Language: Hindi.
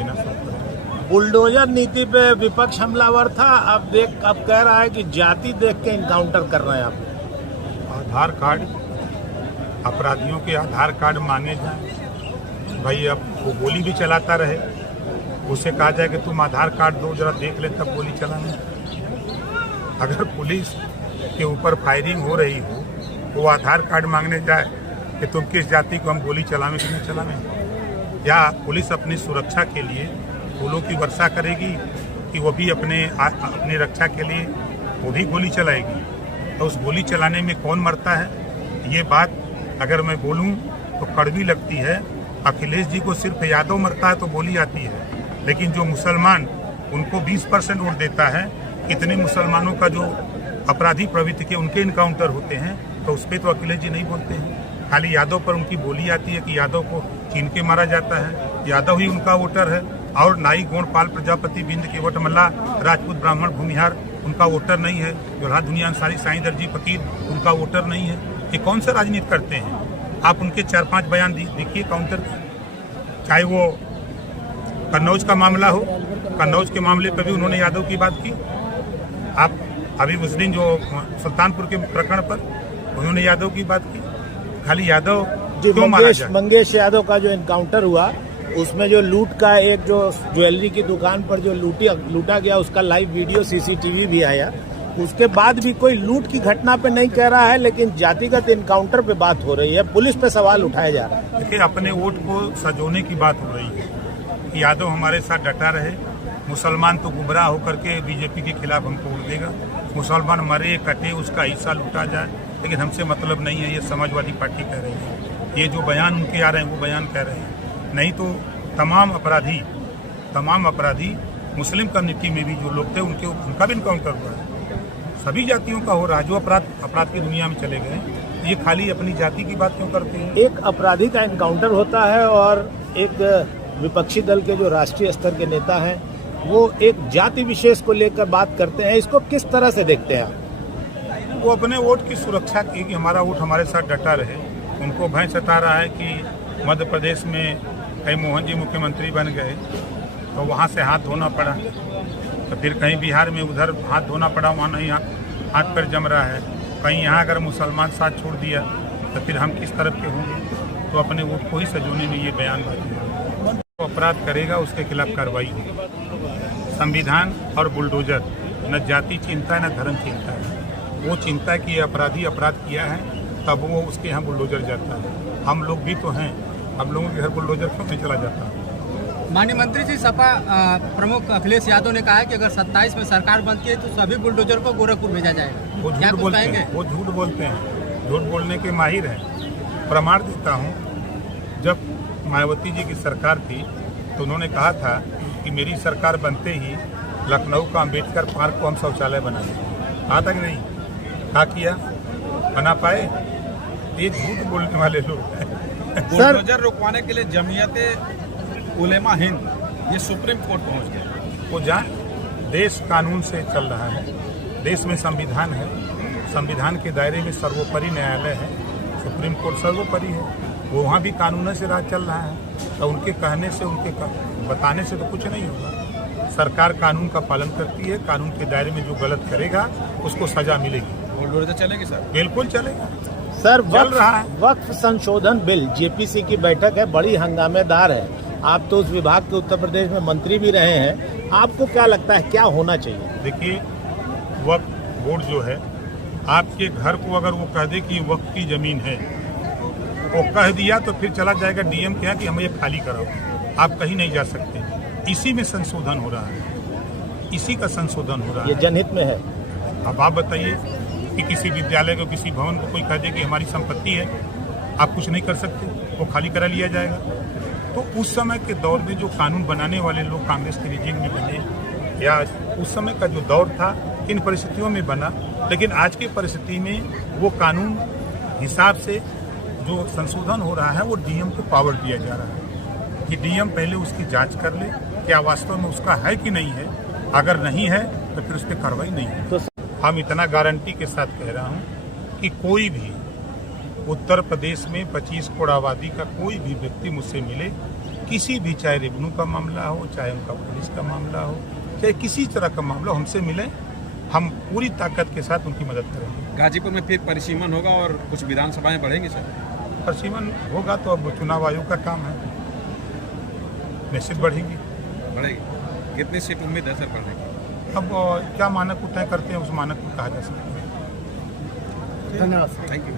देना शुरू कर। बुलडोजर नीति पे विपक्ष हमलावर था, अब कह रहा है कि जाति देख के इनकाउंटर कर रहे हैं आप। आधार कार्ड, अपराधियों के आधार कार्ड मांगे जाए, भाई अब वो गोली भी चलाता रहे, उसे कहा जाए कि तुम आधार कार्ड दो जरा देख ले तब गोली चलाना। अगर पुलिस के ऊपर फायरिंग हो रही हो तो वो आधार कार्ड मांगने जाए कि तुम किस जाति को हम गोली चलावें कि नहीं चलावें, या पुलिस अपनी सुरक्षा के लिए फूलों की वर्षा करेगी कि वो भी अपने रक्षा के लिए वो भी गोली चलाएगी। तो उस गोली चलाने में कौन मरता है, ये बात अगर मैं बोलूं तो कड़वी लगती है। अखिलेश जी को सिर्फ यादव मरता है तो गोली आती है, लेकिन जो मुसलमान उनको 20% वोट देता है, इतने मुसलमानों का जो अपराधी प्रवृत्ति के उनके इनकाउंटर होते हैं, तो उस पर तो अखिलेश जी नहीं बोलते हैं। खाली यादव पर उनकी बोली आती है कि यादव को छीन के मारा जाता है, यादव ही उनका वोटर है, और नाई गोंड पाल प्रजापति बिंद केवट मल्ला राजपूत ब्राह्मण भूमिहार उनका वोटर नहीं है, जोल्हा दुनिया अंसारी साईं दर्जी फकीर उनका वोटर नहीं है। ये कौन सा राजनीति करते हैं आप? उनके 4-5 बयान देखिए काउंटर, चाहे वो कन्नौज का मामला हो, कन्नौज के मामले पर भी उन्होंने यादव की बात की। आप अभी उस दिन जो सुल्तानपुर के प्रकरण पर उन्होंने यादव की बात की। खाली यादव क्यों मारा जाए? मंगेश यादव का जो इनकाउंटर हुआ उसमें जो लूट का एक जो ज्वेलरी की दुकान पर जो लूटा गया उसका लाइव वीडियो सीसीटीवी भी आया, उसके बाद भी कोई लूट की घटना पे नहीं कह रहा है, लेकिन जातिगत इनकाउंटर पे बात हो रही है, पुलिस पे सवाल उठाया जा रहा है। देखिए, अपने वोट को सजोने की बात हो रही है कि यादव हमारे साथ डटा रहे, मुसलमान तो गुमराह होकर के बीजेपी के खिलाफ हमको वोट देगा, मुसलमान मरे कटे उसका हिस्सा लूटा जाए, लेकिन हमसे मतलब नहीं है, ये समाजवादी पार्टी कह रही है। ये जो बयान उनके आ रहे हैं वो बयान कह रहे हैं, नहीं तो तमाम अपराधी मुस्लिम कम्युनिटी में भी जो लोग थे उनका भी इनकाउंटर हुआ है। सभी जातियों का हो रहा है। जो अपराध की दुनिया में चले गए, ये खाली अपनी जाति की बात क्यों करते हैं? एक अपराधी का इनकाउंटर होता है और एक विपक्षी दल के जो राष्ट्रीय स्तर के नेता हैं वो एक जाति विशेष को लेकर बात करते हैं, इसको किस तरह से देखते हैं आप? वो अपने वोट की सुरक्षा की कि हमारा वोट हमारे साथ डटा रहे। उनको भय सता रहा है कि मध्य प्रदेश में कहीं मोहन जी मुख्यमंत्री बन गए तो वहाँ से हाथ धोना पड़ा, तो फिर कहीं बिहार में उधर हाथ धोना पड़ा, वहाँ नहीं हाथ पैर जम रहा है, कहीं यहाँ अगर मुसलमान साथ छोड़ दिया तो फिर हम किस तरफ के होंगे? तो अपने वोट को ही सजोने में ये बयान बात। तो अपराध करेगा उसके खिलाफ कार्रवाई होगी। संविधान और बुलडोजर न जाति चिंता है न धर्म चिंता है, वो चिंता है कि ये अपराधी अपराध किया है तब वो उसके यहाँ बुलडोजर जाता है। हम लोग भी तो हैं, हम लोगों के घर बुलडोजर क्यों नहीं चला जाता? माननीय मंत्री जी, सपा प्रमुख अखिलेश यादव ने कहा है कि अगर 27 में सरकार बनती है तो सभी बुलडोजर को गोरखपुर भेजा जाएगा। वो झूठ बोलते हैं, वो झूठ बोलते हैं, झूठ बोलने के माहिर हैं। प्रमाण देता हूँ, जब मायावती जी की सरकार थी तो उन्होंने कहा था कि मेरी सरकार बनते ही लखनऊ का अम्बेडकर पार्क को हम शौचालय बना देंगे। कहा था कि नहीं? क्या किया? बना पाए? ये झूठ बोलने वाले लोग हैं। बुलडोजर रुकवाने के लिए जमीयत उलेमा हिंद ये सुप्रीम कोर्ट पहुंच गए। वो जाए, देश कानून से चल रहा है, देश में संविधान है, संविधान के दायरे में सर्वोपरि न्यायालय है, सुप्रीम कोर्ट सर्वोपरि है, वो वहाँ भी कानून से राज चल रहा है। तो उनके कहने से, उनके बताने से तो कुछ नहीं होगा। सरकार कानून का पालन करती है, कानून के दायरे में जो गलत करेगा उसको सजा मिलेगी। बुलडोजर चलेगी सर? बिल्कुल चलेगा सर। चल रहा है वक्फ संशोधन बिल, जेपीसी की बैठक है, बड़ी हंगामेदार है। आप तो उस विभाग के उत्तर प्रदेश में मंत्री भी रहे हैं, आपको क्या लगता है क्या होना चाहिए? देखिए, वक्फ बोर्ड जो है, आपके घर को अगर वो कह दे कि वक्फ की जमीन है, वो कह दिया तो फिर चला जाएगा डीएम के यहाँ कि हमें ये खाली कराओ, आप कहीं नहीं जा सकते। इसी में संशोधन हो रहा है, इसी का संशोधन हो रहा है। ये जनहित में है। अब आप बताइए कि किसी विद्यालय को, किसी भवन को कोई कह दे कि हमारी संपत्ति है, आप कुछ नहीं कर सकते, वो खाली करा लिया जाएगा। तो उस समय के दौर में जो कानून बनाने वाले लोग कांग्रेस के रिजीम में बने, या उस समय का जो दौर था, इन परिस्थितियों में बना, लेकिन आज की परिस्थिति में वो कानून हिसाब से जो संशोधन हो रहा है वो डीएम को पावर दिया जा रहा है कि डीएम पहले उसकी जांच कर ले, क्या वास्तव में उसका है कि नहीं है, अगर नहीं है तो फिर उस पर कार्रवाई नहीं है। तो हम इतना गारंटी के साथ कह रहा हूँ कि कोई भी उत्तर प्रदेश में 25 करोड़ आबादी का कोई भी व्यक्ति मुझसे मिले किसी भी, चाहे रेवेन्यू का मामला हो, चाहे उनका पुलिस का मामला हो, चाहे किसी तरह का मामला, हमसे मिले, हम पूरी ताकत के साथ उनकी मदद करेंगे। गाजीपुर में फिर परिसीमन होगा और कुछ विधानसभाएं बढ़ेंगी सर? परिसीमन होगा तो अब चुनाव आयोग का काम है, निश्चित बढ़ेगी। बढ़ेगी। कितनी सीट उम्मीद है सर बढ़ने की? अब क्या मानक तय करते हैं, उस मानक को कहा जा सकता है। धन्यवाद। Thank you.